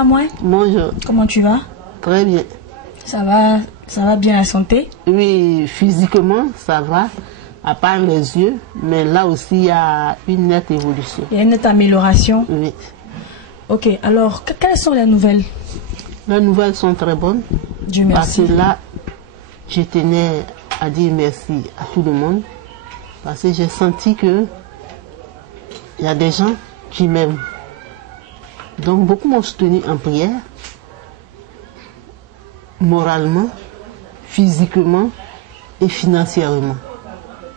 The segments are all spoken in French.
va, moi? Bonjour. Comment tu vas? Très bien. Ça va bien la santé? Oui, physiquement, ça va, à part les yeux, mais là aussi, il y a une nette évolution. Il y a une nette amélioration? Oui. Ok, alors, quelles sont les nouvelles? Les nouvelles sont très bonnes. Dieu merci. Parce que là, je tenais à dire merci à tout le monde, parce que j'ai senti que il y a des gens qui m'aiment. Donc, beaucoup m'ont soutenu en prière, moralement, physiquement et financièrement.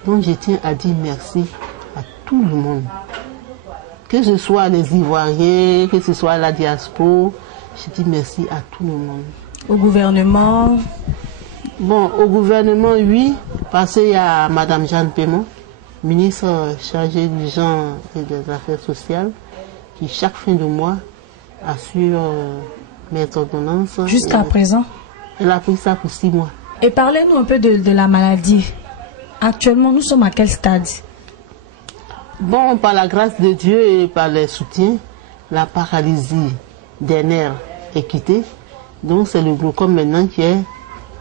Donc, je tiens à dire merci à tout le monde. Que ce soit les Ivoiriens, que ce soit la diaspora, je dis merci à tout le monde. Au gouvernement? Bon, au gouvernement, oui, parce qu'il y a Madame Jeanne Pémon, ministre chargée du genre et des affaires sociales, qui chaque fin de mois assure mes ordonnances. Jusqu'à présent? Elle a pris ça pour 6 mois. Et parlez-nous un peu de la maladie. Actuellement, nous sommes à quel stade? Bon, par la grâce de Dieu et par les soutiens, la paralysie des nerfs est quittée. Donc c'est le glaucome maintenant qui est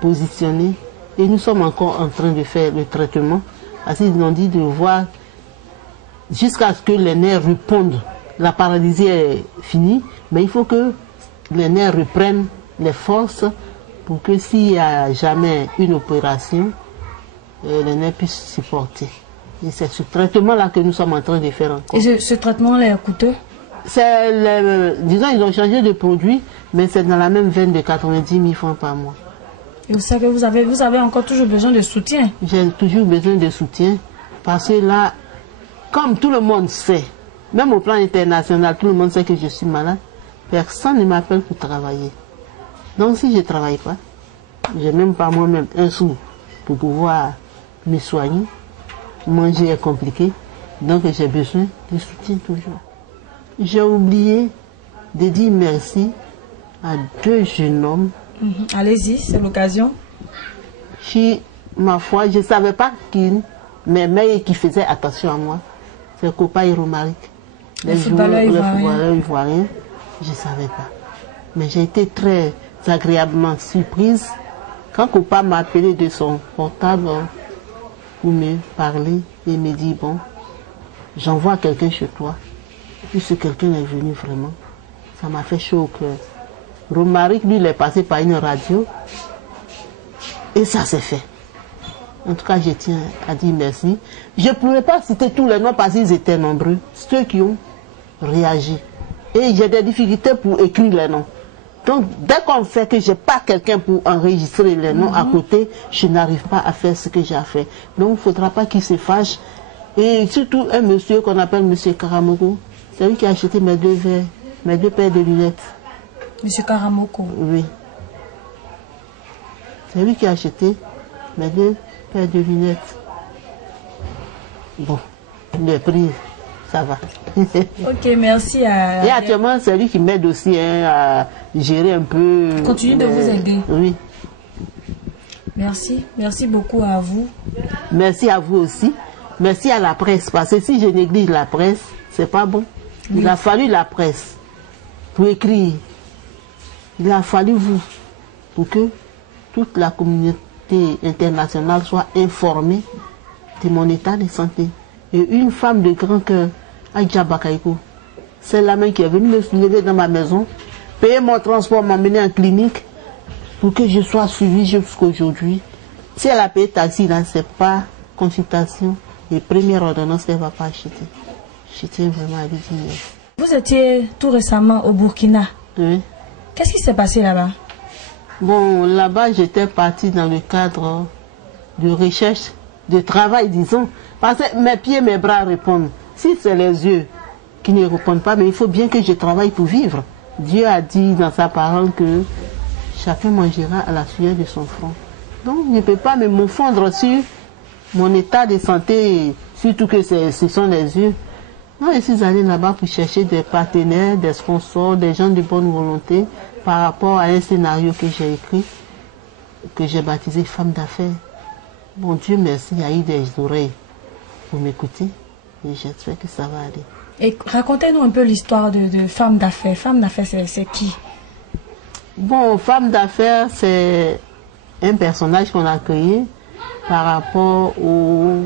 positionné. Et nous sommes encore en train de faire le traitement. Parce qu'ils nous ont dit de voir jusqu'à ce que les nerfs répondent. La paralysie est finie, mais il faut que les nerfs reprennent les forces pour que s'il n'y a jamais une opération, les nerfs puissent supporter. Et c'est ce traitement-là que nous sommes en train de faire encore. Et ce traitement-là est coûteux? Disons, ils ont changé de produit, mais c'est dans la même veine de 90 000 francs par mois. Et vous savez, vous avez encore toujours besoin de soutien? J'ai toujours besoin de soutien, parce que là, comme tout le monde sait, même au plan international, tout le monde sait que je suis malade, personne ne m'appelle pour travailler. Donc si je ne travaille pas, je n'ai même pas moi-même un sou pour pouvoir me soigner. Manger est compliqué, donc j'ai besoin de soutien toujours. J'ai oublié de dire merci à 2 jeunes hommes. Allez-y, c'est l'occasion. Qui, ma foi, je ne savais pas qui m'aimaient et qui faisaient attention à moi. C'est Copa et Romaric. Les footballeurs ivoiriens, je ne savais pas. Mais j'ai été très agréablement surprise quand Copa m'a appelé de son portable pour me parler et me dire, bon, j'envoie quelqu'un chez toi. Puis ce quelqu'un est venu vraiment, ça m'a fait chaud au cœur. Romaric, lui, il est passé par une radio et ça s'est fait. En tout cas, je tiens à dire merci. Je ne pourrais pas citer tous les noms parce qu'ils étaient nombreux, ceux qui ont réagi. Et j'ai des difficultés pour écrire les noms. Donc, dès qu'on fait que je n'ai pas quelqu'un pour enregistrer les noms à côté, je n'arrive pas à faire ce que j'ai à faire. Donc, il ne faudra pas qu'il se fâche. Et surtout, un monsieur qu'on appelle monsieur Karamoko, c'est lui qui a acheté mes 2 verres, mes 2 paires de lunettes. Monsieur Karamoko? Oui. C'est lui qui a acheté mes 2 paires de lunettes. Bon, le prix, ça va. Ok, merci à... Et actuellement, c'est lui qui m'aide aussi à gérer un peu... Continue de vous aider. Oui. Merci. Merci beaucoup à vous. Merci à vous aussi. Merci à la presse, parce que si je néglige la presse, c'est pas bon. Oui. Il a fallu la presse pour écrire. Il a fallu vous pour que toute la communauté internationale soit informée de mon état de santé. Et une femme de grand cœur, Aïcha Bakaïko, c'est la main qui est venue me soulever dans ma maison, payer mon transport, m'emmener en clinique pour que je sois suivie jusqu'à aujourd'hui. Si elle a payé taxi, là, c'est pas consultation et première ordonnance qu'elle ne va pas acheter. Je tiens vraiment à lui dire. Vous étiez tout récemment au Burkina. Oui. Qu'est-ce qui s'est passé là-bas? Bon, là-bas, j'étais partie dans le cadre de recherche, de travail, disons. Parce que mes pieds, mes bras répondent. Si c'est les yeux qui ne répondent pas, mais il faut bien que je travaille pour vivre. Dieu a dit dans sa parole que chacun mangera à la sueur de son front. Donc, je ne peux pas me confondre sur mon état de santé, surtout que ce sont les yeux. Moi, je suis allée là-bas pour chercher des partenaires, des sponsors, des gens de bonne volonté par rapport à un scénario que j'ai écrit, que j'ai baptisé Femme d'affaires. Bon Dieu merci, il y a eu des oreilles pour m'écouter et j'espère que ça va aller. Et racontez-nous un peu l'histoire de Femme d'affaires. Femme d'affaires, c'est qui? Bon, Femme d'affaires, c'est un personnage qu'on a créé par rapport aux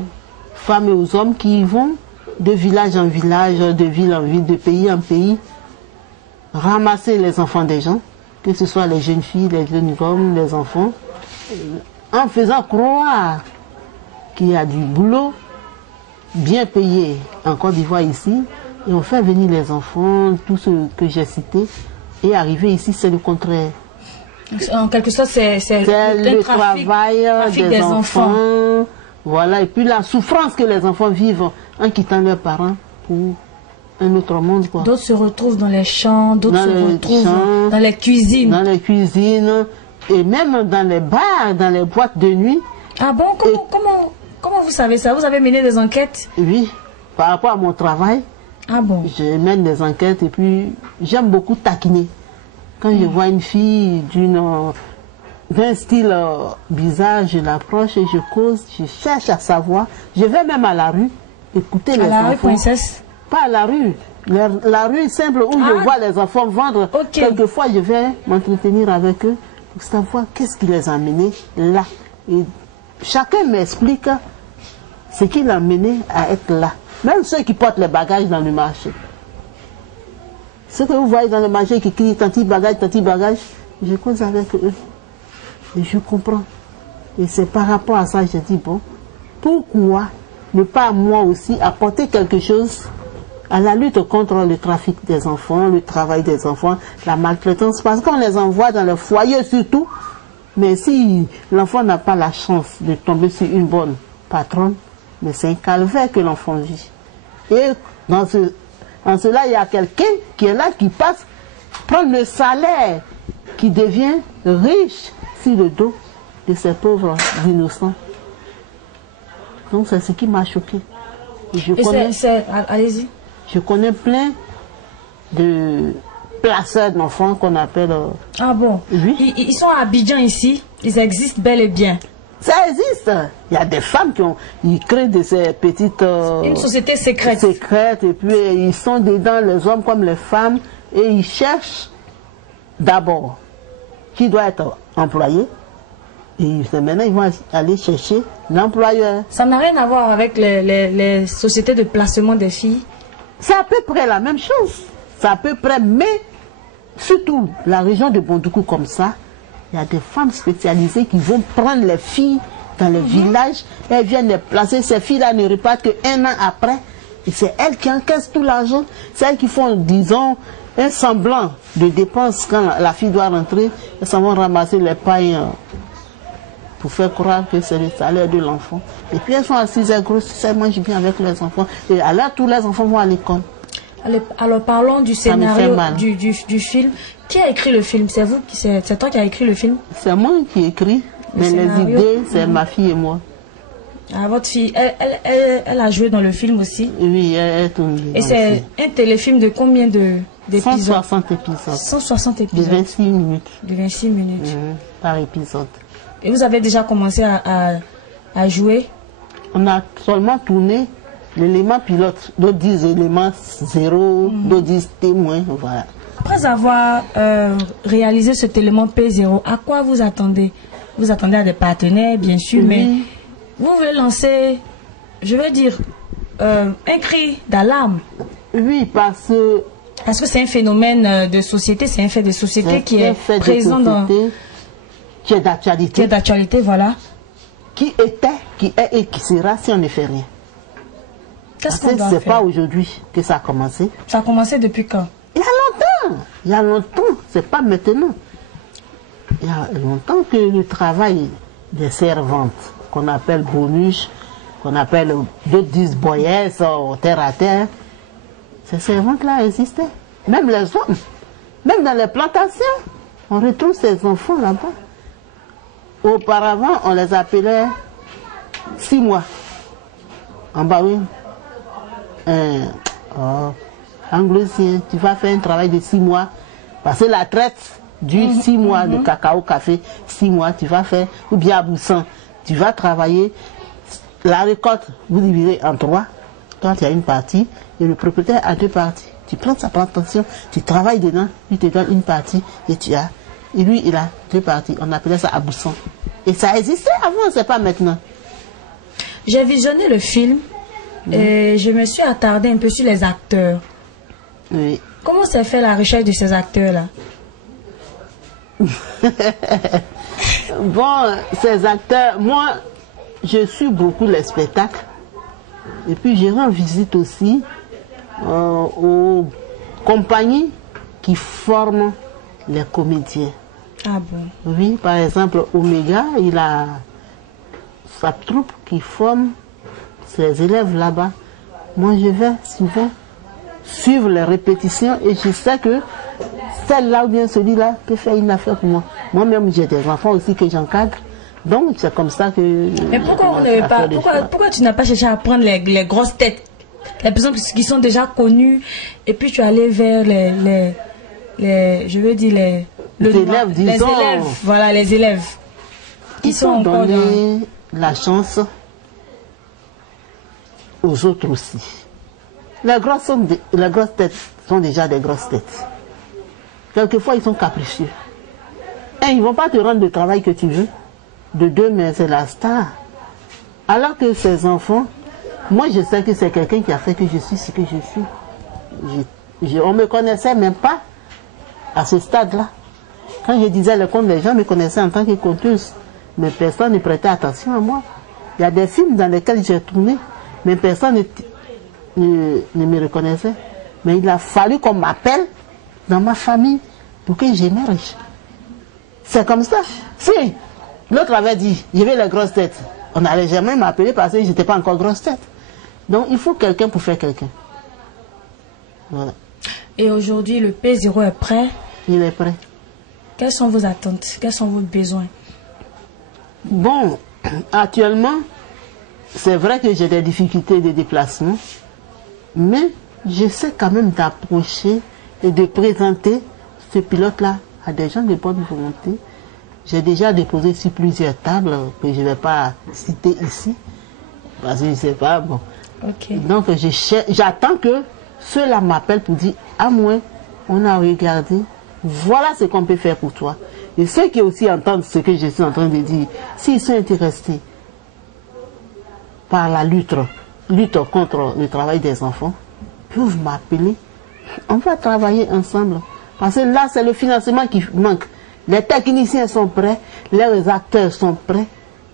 femmes et aux hommes qui vont de village en village, de ville en ville, de pays en pays, ramasser les enfants des gens, que ce soit les jeunes filles, les jeunes hommes, les enfants, en faisant croire qu'il y a du boulot bien payé en Côte d'Ivoire ici, et on fait venir les enfants, tout ce que j'ai cité, et arriver ici, c'est le contraire. En quelque sorte, c'est le travail des enfants. Voilà, et puis la souffrance que les enfants vivent en quittant leurs parents pour un autre monde, quoi. D'autres se retrouvent dans les champs, d'autres se retrouvent dans les cuisines. Dans les cuisines, et même dans les bars, dans les boîtes de nuit. Ah bon, comment vous savez ça? Vous avez mené des enquêtes? Oui, par rapport à mon travail. Ah bon? Je mène des enquêtes et puis j'aime beaucoup taquiner. Quand je vois une fille d'un style bizarre, je l'approche et je cause, je cherche à savoir. Je vais même à la rue écouter les enfants. À la rue, princesse? Pas à la rue. La rue simple où je vois les enfants vendre. Okay. Quelquefois, je vais m'entretenir avec eux pour savoir qu'est-ce qui les a amenés là. Et chacun m'explique ce qui l'a amené à être là. Même ceux qui portent les bagages dans le marché. Ceux que vous voyez dans le marché qui crient tanti bagage, je cause avec eux. Et je comprends. Et c'est par rapport à ça que je dis, bon, pourquoi ne pas moi aussi apporter quelque chose à la lutte contre le trafic des enfants, le travail des enfants, la maltraitance, parce qu'on les envoie dans le foyer surtout. Mais si l'enfant n'a pas la chance de tomber sur une bonne patronne, mais c'est un calvaire que l'enfant vit. Et en cela, il y a quelqu'un qui est là, qui passe, prendre le salaire, qui devient riche sur le dos de ces pauvres innocents. Donc c'est ce qui m'a choqué. Allez-y. Je connais plein de placeurs d'enfants qu'on appelle... Ah bon? Oui. Ils sont à Abidjan ici, ils existent bel et bien. Ça existe. Il y a des femmes ils créent de ces petites... une société secrète. Et puis ils sont dedans, les hommes comme les femmes, et ils cherchent d'abord qui doit être employé. Et maintenant, ils vont aller chercher l'employeur. Ça n'a rien à voir avec les sociétés de placement des filles? C'est à peu près la même chose. C'est à peu près, mais surtout la région de Bondoukou comme ça, il y a des femmes spécialisées qui vont prendre les filles dans les villages, elles viennent les placer. Ces filles-là ne repartent qu'un an après. Et c'est elles qui encaissent tout l'argent. C'est elles qui font, disons, un semblant de dépenses quand la fille doit rentrer. Elles s'en vont ramasser les pailles pour faire croire que c'est le salaire de l'enfant. Et puis elles sont assises, elles grossissent, elles mangent bien avec les enfants. Et alors tous les enfants vont à l'école. Alors parlons du scénario du film. Qui a écrit le film? C'est vous, c'est toi qui as écrit le film? C'est moi qui ai écrit, mais les idées, c'est ma fille et moi. Ah, votre fille, elle a joué dans le film aussi? Oui, elle tourne. Et c'est un téléfilm de combien d'épisodes? 160 épisodes. 160 épisodes. De 26 minutes. De 26 minutes. Par épisode. Et vous avez déjà commencé à jouer? On a seulement tourné l'élément pilote. D'autres disent élément 0, d'autres disent témoin, voilà. Après avoir réalisé cet élément P0, à quoi vous attendez? Vous attendez à des partenaires, bien sûr, mais vous voulez lancer, je veux dire, un cri d'alarme. Oui, parce que c'est un phénomène de société, c'est un fait de société qui est présent dans... Qui est d'actualité. Qui est d'actualité, voilà. Qui était, qui est et qui sera si on ne fait rien. Qu'est-ce qu'on doit faire? C'est pas aujourd'hui que ça a commencé. Ça a commencé depuis quand? Il y a longtemps. Il y a longtemps. C'est pas maintenant. Il y a longtemps que le travail des servantes, qu'on appelle bonus, qu'on appelle, d'autres disent boyesses, terre à terre, ces servantes-là existaient. Même les hommes. Même dans les plantations, on retrouve ces enfants là-bas. Auparavant, on les appelait 6 mois. En bas, oui. Anglicien, tu vas faire un travail de 6 mois. Parce que la traite dure 6 mois de cacao, café, 6 mois, tu vas faire. Ou bien à Boussan, tu vas travailler. La récolte, vous divisez en 3. Toi, tu as une partie et le propriétaire a 2 parties. Tu prends sa plantation, tu travailles dedans, il te donne une partie et tu as Et lui, il a 2 parties. On appelait ça Abousson. Et ça existait avant, c'est pas maintenant. J'ai visionné le film et je me suis attardée un peu sur les acteurs. Oui. Comment s'est fait la recherche de ces acteurs-là? Bon, ces acteurs, moi, je suis beaucoup les spectacles. Et puis, je rends visite aussi aux compagnies qui forment les comédiens. Ah bon? Oui, par exemple, Omega, il a sa troupe qui forme ses élèves là-bas. Moi, je vais souvent suivre les répétitions et je sais que celle-là ou bien celui-là peut faire une affaire pour moi. Moi-même, j'ai des enfants aussi que j'encadre. Donc, c'est comme ça que... Mais pourquoi tu n'as pas cherché à prendre les grosses têtes, les personnes qui sont déjà connues, et puis tu allais vers les élèves, voilà, les élèves. Ils sont donné la chance aux autres aussi. Les grosses têtes sont déjà des grosses têtes. Quelquefois, ils sont capricieux. Et ils ne vont pas te rendre le travail que tu veux. De deux, mais c'est la star. Alors que ces enfants, moi je sais que c'est quelqu'un qui a fait que je suis ce que je suis. On ne me connaissait même pas à ce stade-là. Quand je disais le conte, les gens me connaissaient en tant que conteuse. Mais personne ne prêtait attention à moi. Il y a des films dans lesquels j'ai tourné, mais personne ne me reconnaissait. Mais il a fallu qu'on m'appelle dans ma famille pour que j'émerge. C'est comme ça. Si l'autre avait dit, je veux les grosses têtes, on n'allait jamais m'appeler parce que je n'étais pas encore grosse tête. Donc il faut quelqu'un pour faire quelqu'un. Voilà. Et aujourd'hui, le P0 est prêt? Il est prêt. Quelles sont vos attentes? Quels sont vos besoins? Bon, actuellement, c'est vrai que j'ai des difficultés de déplacement, mais j'essaie quand même d'approcher et de présenter ce pilote-là à des gens de bonne volonté. J'ai déjà déposé sur plusieurs tables que je ne vais pas citer ici, parce que je ne sais pas, bon. Okay. Donc j'attends que ceux-là m'appellent pour dire, à moi, on a regardé, voilà ce qu'on peut faire pour toi. Et ceux qui aussi entendent ce que je suis en train de dire, s'ils sont intéressés par la lutte contre le travail des enfants, peuvent m'appeler. On va travailler ensemble. Parce que là, c'est le financement qui manque. Les techniciens sont prêts, les acteurs sont prêts,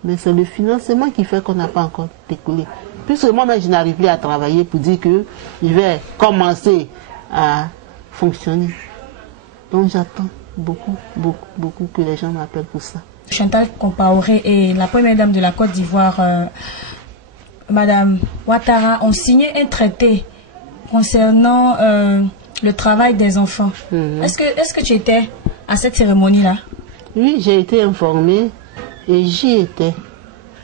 mais c'est le financement qui fait qu'on n'a pas encore décollé. Puisque moi-même, je n'arrive plus à travailler pour dire que je vais commencer à fonctionner. Donc j'attends beaucoup que les gens m'appellent pour ça. Chantal Compaoré et la première dame de la Côte d'Ivoire, Madame Ouattara, ont signé un traité concernant le travail des enfants. Est-ce que tu étais à cette cérémonie-là? Oui, j'ai été informée et j'y étais.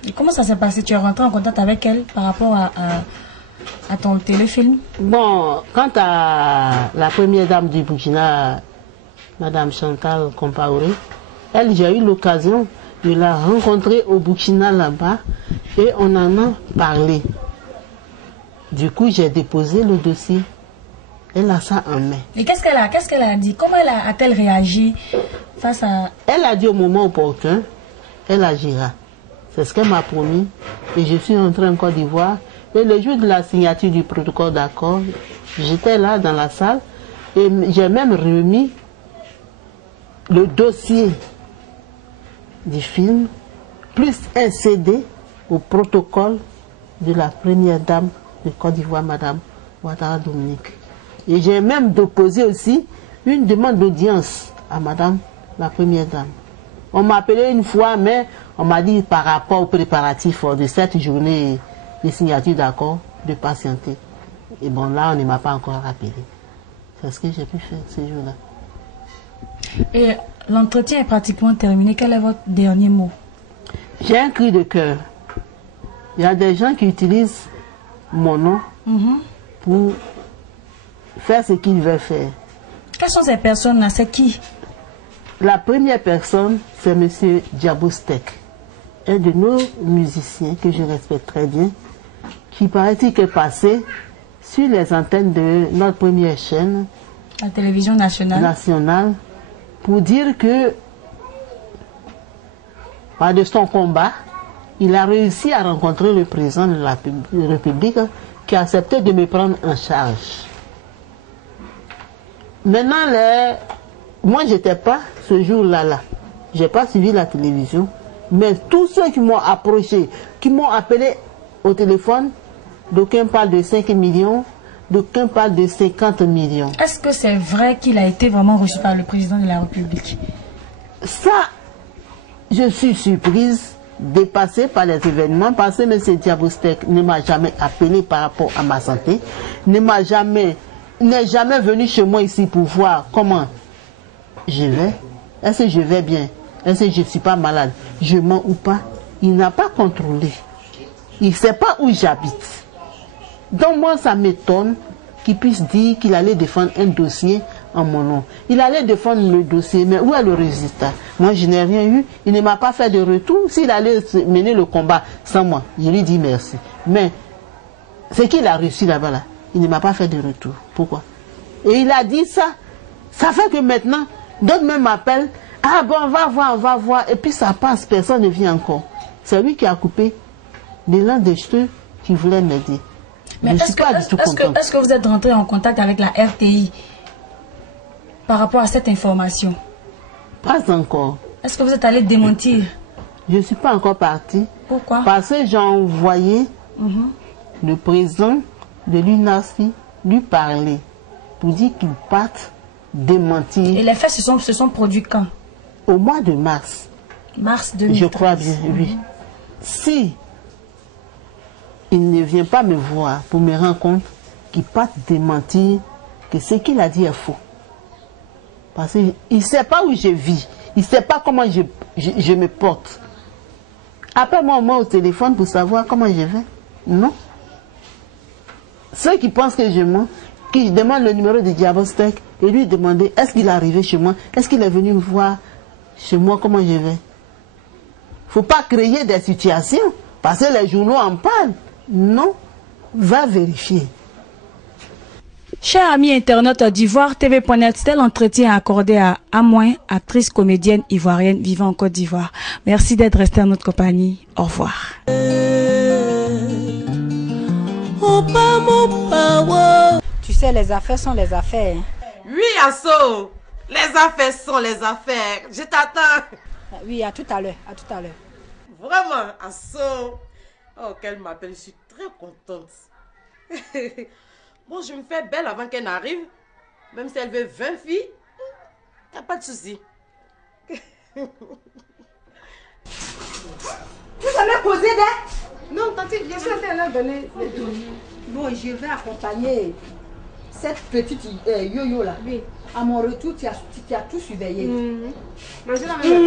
Et comment ça s'est passé? Tu es rentré en contact avec elle par rapport à ton téléfilm? Bon, quant à la première dame du Burkina, Madame Chantal Compaoré, elle, j'ai eu l'occasion de la rencontrer au Burkina là-bas et on en a parlé. Du coup, j'ai déposé le dossier. Elle a ça en main. Et qu'est-ce qu'elle a dit? Comment a-t-elle réagi face à... Elle a dit au moment opportun, elle agira. C'est ce qu'elle m'a promis. Et je suis rentré en Côte d'Ivoire. Et le jour de la signature du protocole d'accord, j'étais là dans la salle et j'ai même remis le dossier du film, plus un CD au protocole de la première dame de Côte d'Ivoire, Madame Ouattara Dominique. Et j'ai même déposé aussi une demande d'audience à Madame la première dame. On m'a appelé une fois, mais on m'a dit par rapport aux préparatifs de cette journée de signature d'accord, de patienter. Et bon, là, on ne m'a pas encore rappelé. C'est ce que j'ai pu faire ce jour-là. Et l'entretien est pratiquement terminé. Quel est votre dernier mot? J'ai un cri de cœur. Il y a des gens qui utilisent mon nom pour faire ce qu'ils veulent faire. Quelles sont ces personnes-là? C'est qui? La première personne, c'est M. Diabostek, un de nos musiciens que je respecte très bien, qui paraît-il est passé sur les antennes de notre première chaîne, la télévision nationale, pour dire que, par de son combat, il a réussi à rencontrer le président de la République qui a accepté de me prendre en charge. Maintenant, moi, je n'étais pas ce jour-là. Je n'ai pas suivi la télévision. Mais tous ceux qui m'ont approché, qui m'ont appelé au téléphone, d'aucuns parlent de 5 millions, d'aucuns parlent de 50 millions. Est-ce que c'est vrai qu'il a été vraiment reçu par le président de la République? Ça, je suis surprise, dépassée par les événements, parce que M. Diabostek ne m'a jamais appelé par rapport à ma santé, n'est jamais venu chez moi ici pour voir comment je vais. Est-ce que je vais bien? Est-ce que je ne suis pas malade? Je mens ou pas? Il n'a pas contrôlé. Il ne sait pas où j'habite. Donc moi, ça m'étonne qu'il puisse dire qu'il allait défendre un dossier en mon nom. Il allait défendre le dossier, mais où est le résultat? Moi, je n'ai rien eu. Il ne m'a pas fait de retour. S'il allait mener le combat sans moi, je lui dis merci. Mais ce qu'il a réussi là-bas, là, il ne m'a pas fait de retour. Pourquoi? Et il a dit ça. Ça fait que maintenant, d'autres même m'appellent. Ah bon, on va voir. Et puis ça passe, personne ne vient encore. C'est lui qui a coupé l'élan des cheveux qui voulait m'aider. Mais est-ce que vous êtes rentré en contact avec la RTI par rapport à cette information? Pas encore. Est-ce que vous êtes allé démentir? Je ne suis pas encore partie. Pourquoi? Parce que j'ai envoyé le président de l'UNASI lui parler pour dire qu'il parte démentir. Et les faits se sont produits quand? Au mois de mars. Mars 2013. Je crois bien, oui. Si il ne vient pas me voir pour me rendre compte qu'il parte démentir que ce qu'il a dit est faux. Parce qu'il ne sait pas où je vis. Il ne sait pas comment je me porte. Appelle-moi au moins au téléphone pour savoir comment je vais. Non. Ceux qui pensent que je mens, qui demandent le numéro de Diabostek et lui demander est-ce qu'il est arrivé chez moi, est-ce qu'il est venu me voir chez moi comment je vais. Il ne faut pas créer des situations parce que les journaux en parlent. Non, va vérifier. Chers amis internautes d'Ivoire TV.net, c'était l'entretien accordé à Amoin, actrice comédienne ivoirienne vivant en Côte d'Ivoire. Merci d'être resté en notre compagnie. Au revoir. Tu sais, les affaires sont les affaires. Oui, Asso. Les affaires sont les affaires. Je t'attends. Oui, à tout à l'heure. À tout à l'heure. Vraiment, Asso. Oh, qu'elle m'appelle. Je suis très contente. Bon, je me fais belle avant qu'elle n'arrive. Même si elle veut 20 filles, il n'y a pas de souci. Vous avez causé des... Non, tante, je suis en train de leur donner. Bon, je vais accompagner cette petite yo-yo là. Oui. À mon retour, tu as tout surveillé. Manger la même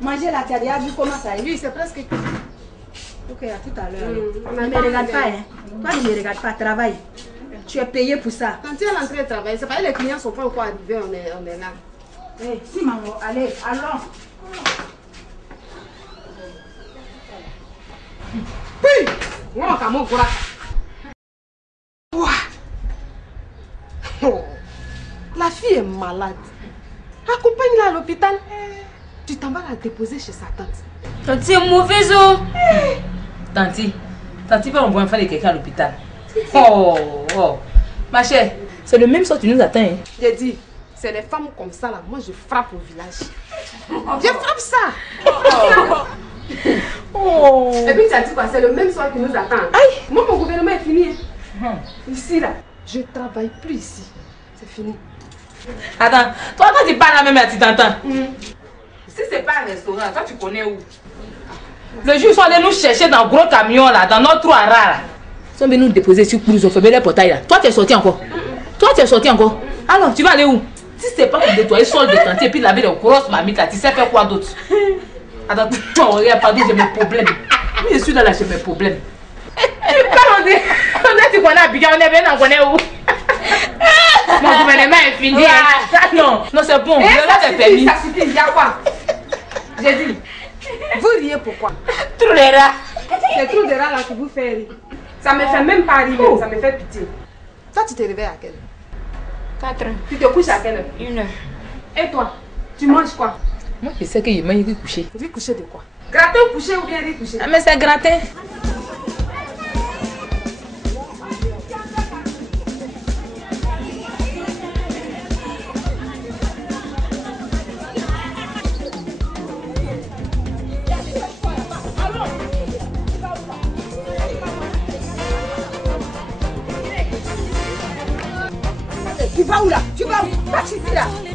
Manger la tu as vu comment ça est? Oui, c'est presque... Ok, à tout à l'heure. Ne me regarde pas, hein. Toi, ne me regarde pas, travaille. Tu es payé pour ça. Quand tu es rentré travailler, c'est pas les clients sont pas encore arrivés, on est là. Hey, si maman, allez, allons. Puis, on va mon courage. La fille est malade. Accompagne-la à l'hôpital. Tu t'en vas la déposer chez sa tante. Tante, c'est mauvaise eau. Tante va envoyer un enfant de quelqu'un à l'hôpital. Oh, ma chère, c'est le même sort qui nous attend. Hein. J'ai dit, c'est les femmes comme ça là. Moi, je frappe au village. Je frappe ça. Et puis tu as dit quoi? C'est le même sort qui nous attend. Aïe. Moi, mon gouvernement est fini. Ici là, je ne travaille plus ici. C'est fini. Attends, toi quand tu parles là même, tu t'entends. Si c'est pas un restaurant, toi tu connais où? Le jour ils sont allés nous chercher dans le gros camion là, dans notre trou à rats là. Ils sont venus nous déposer sur Poulouse, au Fébé les portails là. Toi tu es sorti encore. Toi tu es sorti encore. Alors tu vas aller où? Si c'est pas pour nettoyer le sol de Tanti et puis laver les grosses mamites là, tu sais faire quoi d'autre? Attends, regarde, pardon, j'ai mes problèmes. Oui, je suis là, j'ai mes problèmes. On est, tu connais Abidjan, on est bien, on connaît où? Mon gouvernement est fini. Non, c'est bon. Là, c'est permis. Ça suffit, il y a quoi? J'ai dit. Vous riez pourquoi? Trou de rats. C'est trop de rats là qui vous fait rire. Ça me fait même pas rire, ça me fait pitié. Toi, tu te réveilles à quelle heure? 4 heures. Tu te couches à quelle heure? 1 heure. Et toi, tu manges quoi? Moi, je sais que je mange riz couché. Riz couché de quoi? Gratin couché ou bien riz couché? Ah, mais c'est gratin. Tu vas où là? Tu vas où? Passe ici là.